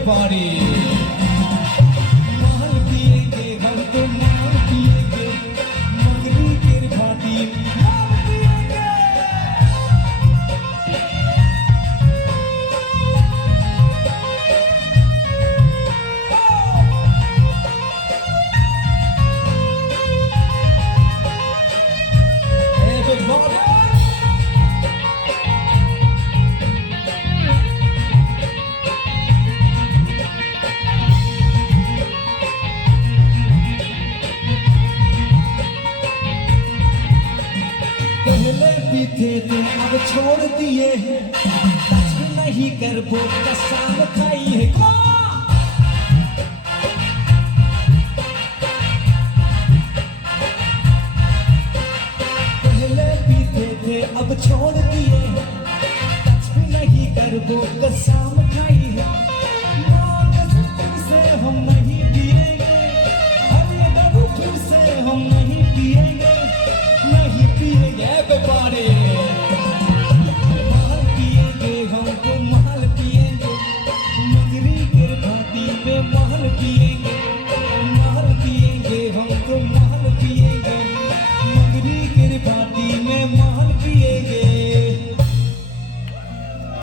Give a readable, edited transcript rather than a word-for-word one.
everybody. माल पिएंगे हम तो माल पिएंगे, मगरू तेरी भांति माल पिएंगे। Everybody. पहले पीते थे अब छोड़ दिए हैं, टच भी नहीं कर वो कसम खाई है। पहले पीते थे अब छोड़ दिए हैं, टच भी नहीं कर वो कसम